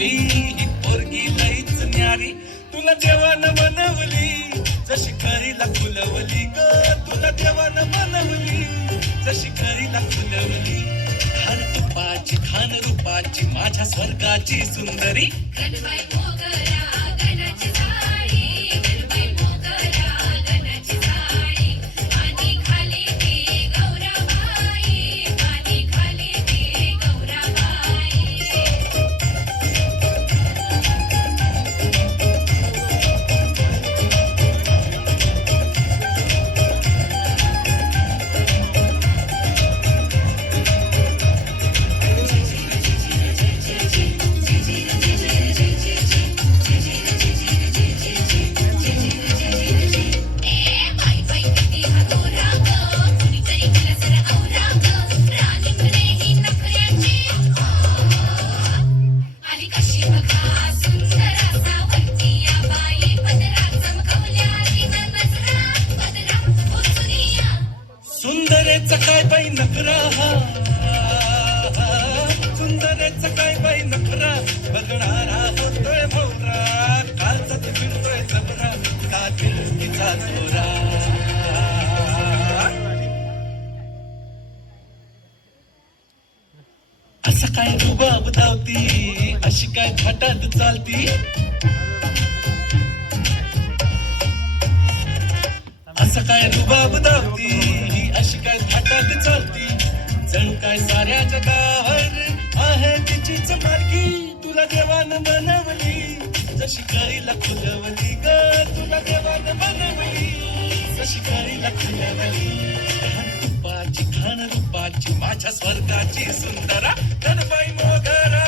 बनवली ही पोरगी लईच न्यारी. तुला देवानं बनवली जशी खरीला फुलवली ग. तुला देवानं बनवली जशी खरीला फुलवली. खान तुपाची खान रूपाची माझ्या स्वर्गाची सुंदरी. गणबाई मोगरा गणाची झाडी, गणबाई मोगरा गणाची झाडी. पाणी खाली ती गौराबाई, पाणी खाली ती गौराबाई. सुंदरेचा काय बाई नखरा हा, सुंदरेचा काय बाई नखरा. बघणारा होतोय भोवरा, कालचा ते फिरतोय जबरा, का तिचा चोरा. असं काय रुबाब धावती, अशी काय थाटात चालती. असं काय रुबाब धावती, अशी काय थाटात चालती. जण काय साऱ्या जगावर आहे तिचीच मालकी. तुला देवानं बनवली जशी करीला फुलवली ग. तुला देवानं बनवली जशी करीला फुलवली. खान तुपाची खान रूपाची माझ्या स्वर्गाची सुंदरा. गणबाई मोगरा